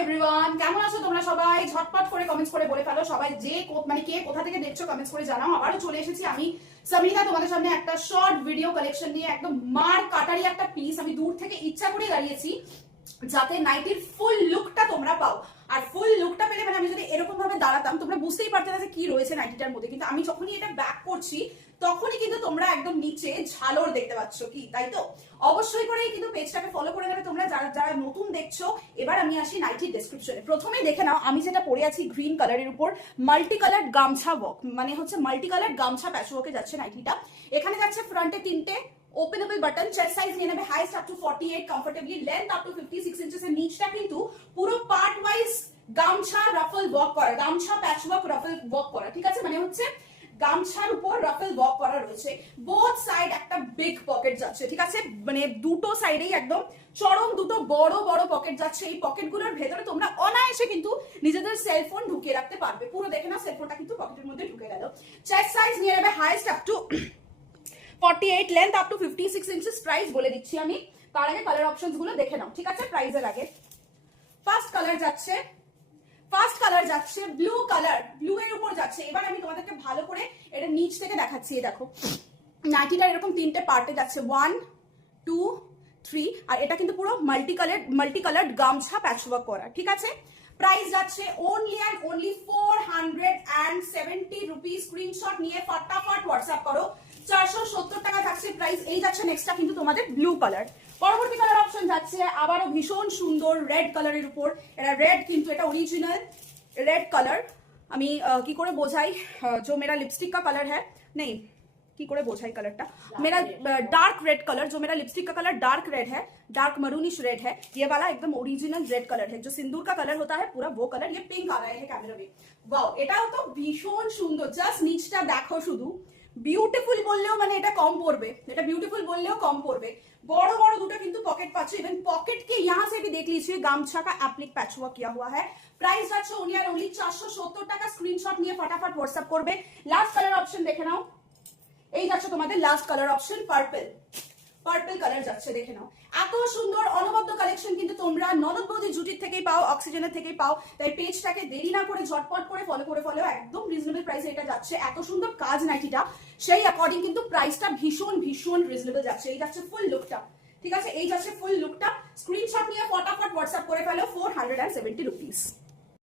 Everyone, কেমন আছো তোমরা সবাই? ঝটপট করে কমেন্টস করে বলে ফেলো সবাই, যে মানে কে কোথা থেকে দেখছো কমেন্টস করে জানাও। আবারও চলে এসেছি আমি সামিনা তোমাদের সামনে একটা শর্ট ভিডিও কালেকশন নিয়ে। একদম মার কাটারি একটা পিস আমি দূর থেকে ইচ্ছা করে দাঁড়িয়েছি যাতে নাইটির ফুল লুকটা তোমরা পাও। আর ফুল লুকটা পেলে মানে আমি যদি এরকম ভাবে দাঁড়াতাম তোমরা বুঝতেই পারতে না যে কি রয়েছে নাইটিটার মধ্যে, কিন্তু আমি যখনই এটা ব্যাক করছি তখনই কিন্তু তোমরা একদম নিচে ঝালর দেখতে পাচ্ছ, কি তাই তো? অবশ্যই করেই কিন্তু পেজটাকে ফলো করে নেবে তোমরা যারা যারা নতুন দেখছো। এবার আমি আসি নাইটির ডেসক্রিপশনে। প্রথমেই দেখে নাও আমি যেটা পরে আছি গ্রিন কালারের উপর মাল্টি কালার গামছা ওয়ার্ক, মানে হচ্ছে মাল্টি কালার গামছা প্যাচ ওয়ার্কে যাচ্ছে নাইটিটা। এখানে যাচ্ছে ফ্রন্টে 3টে ওপেনেবল বাটন, চেস্ট সাইজ নিয়ে নেবে highest up to 48 comfortably, length up to 56 inches এর। নিচটা কিন্তু পুরো পার্ট ওয়াইজ গামছা রাফল ওয়ার্ক করা, গামছা প্যাচ ওয়ার্ক রাফল ওয়ার্ক করা, ঠিক আছে? মানে হচ্ছে গামছার উপর রাফল ওয়ার্ক করা রয়েছে। বোথ সাইড একটা বিগ পকেট যাচ্ছে, ঠিক আছে? মানে দুটো সাইডেই একদম চরম দুটো বড় বড় পকেট যাচ্ছে। এই পকেটগুলোর ভেতরে তোমরা অনায়াসে কিন্তু নিজেদের সেলফোন ঢুকিয়ে রাখতে পারবে। পুরো দেখে নাও সেলফোনটা কিন্তু পকেটের মধ্যে ঢুকে গেল। চেস্ট সাইজ নিয়ে নেবে highest up to 48, length up to 56 inches. Price বলে দিচ্ছি আমি, তার আগে কালার অপশনস গুলো দেখে নাও, ঠিক আছে? প্রাইসের আগে ফার্স্ট কালার যাচ্ছে ব্লু কালার, ব্লু এর উপর যাচ্ছে। এবার আমি তোমাদেরকে ভালো করে এটা নিচ থেকে দেখাচ্ছি। দেখো নাইটিটা এরকম 3টে পার্টে যাচ্ছে, 1 2 3, আর এটা কিন্তু পুরো মাল্টি কালার গামছা প্যাচওয়ার্ক করা, ঠিক আছে? প্রাইস যাচ্ছে only and only 470 rupees. Screenshot নিয়ে ফটাফট হোয়াটসঅ্যাপ করো। 470 টাকা থাকছে প্রাইস। এই যাচ্ছে নেক্সটটা কিন্তু তোমাদের ব্লু কালার। পরবর্তী কালার অপশন যাচ্ছে আবারও ভীষণ সুন্দর রেড কালারের উপর। এটা রেড, কিন্তু এটা অরিজিনাল रेड कलर। আমি কি করে বোঝাই, जो मेरा लिपस्टिक का कलर है, नहीं की করে বোঝাই कलरটা, मेरा डार्क रेड कलर, जो मेरा लिपस्टिक का कलर डार्क रेड है, डार्क मरूनिश रेड है। ये वाला एकदम ओरिजिनल रेड कलर है, जो सिंदूर का कलर होता है पूरा वो कलर। ये पिंक आ रहा है कैमरा में। वाओ, এটাও তো ভীষণ সুন্দর। জাস্ট নিচটা দেখো শুধু, বিউটিফুল বললেও মানে এটা কম পড়বে, এটা বিউটিফুল বললেও কম পড়বে। बड़ो बड़ो দুটো কিন্তু পকেট পাচ্ছ। ইভেন পকেট के यहाँ से भी देख लीजिए गामछा का एप्लिक पैचवर्क किया हुआ है। প্রাইস যাচ্ছে ওনলি আর ওনলি 470 টাকা। স্ক্রিনশট নিয়ে ফটাফট হোয়াটসঅ্যাপ করবে। লাস্ট কালার অপশন দেখে নাও, এই যাচ্ছে তোমাদের last colour option purple colour যাচ্ছে, দেখে নাও। এত সুন্দর অনবদ্য কালেকশন কিন্তু তোমরা ননদ বৌদি জুটির থেকেই পাও, অক্সিজেনের থেকেই পাও। তাই পেজটাকে দেরি না করে ঝটপট করে ফলো করে ফলো। একদম রিজনেবল প্রাইসে এটা যাচ্ছে। এত সুন্দর কাজ নাইটিটা, সেই অ্যাকর্ডিং কিন্তু প্রাইসটা ভীষণ ভীষণ রিজনেবল যাচ্ছে। এই যাচ্ছে ফুল লুকটা, ঠিক আছে? এই যাচ্ছে ফুল লুকটা। স্ক্রিনশট নিয়ে ফটাফট হোয়াটসঅ্যাপ করে ফেলো। 470 রুপিস।